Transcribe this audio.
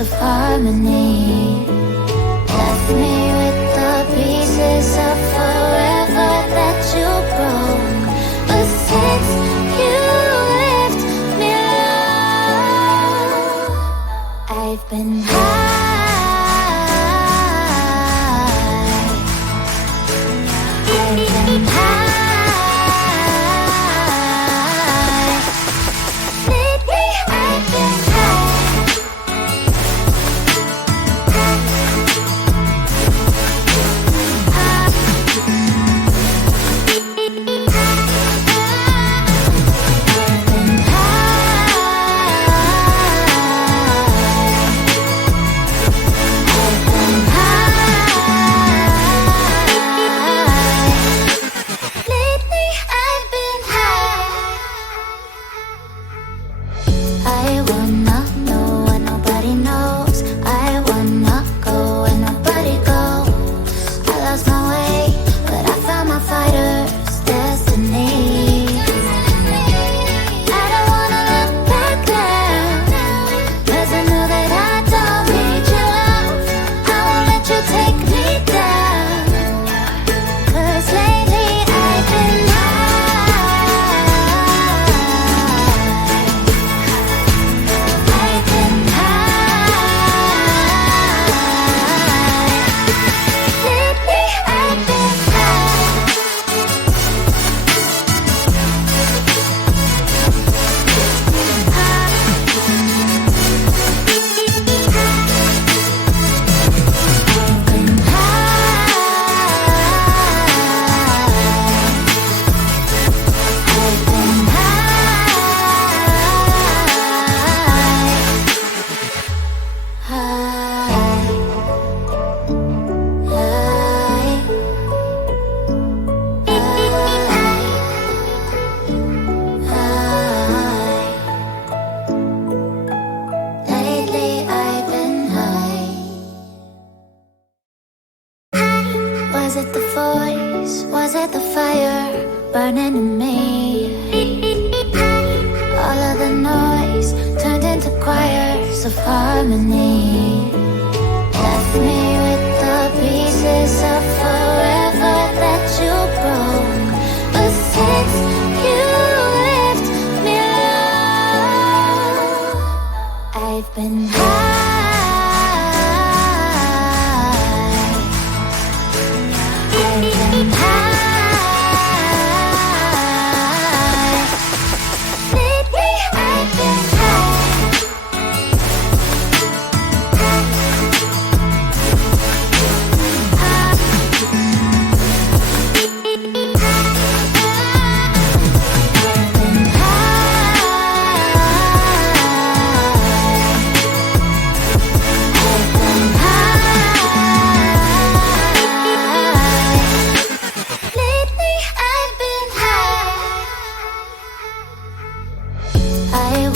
of harmony. Left me with the pieces of forever that you broke. But since you left me alone, I've been high. I've been high. Lately I've been Was it the voice? Was it the fire burning in me? All of the noise turned into choirs of harmony. Left me with the pieces of forever that you broke. But since you left me alone, I've been high. I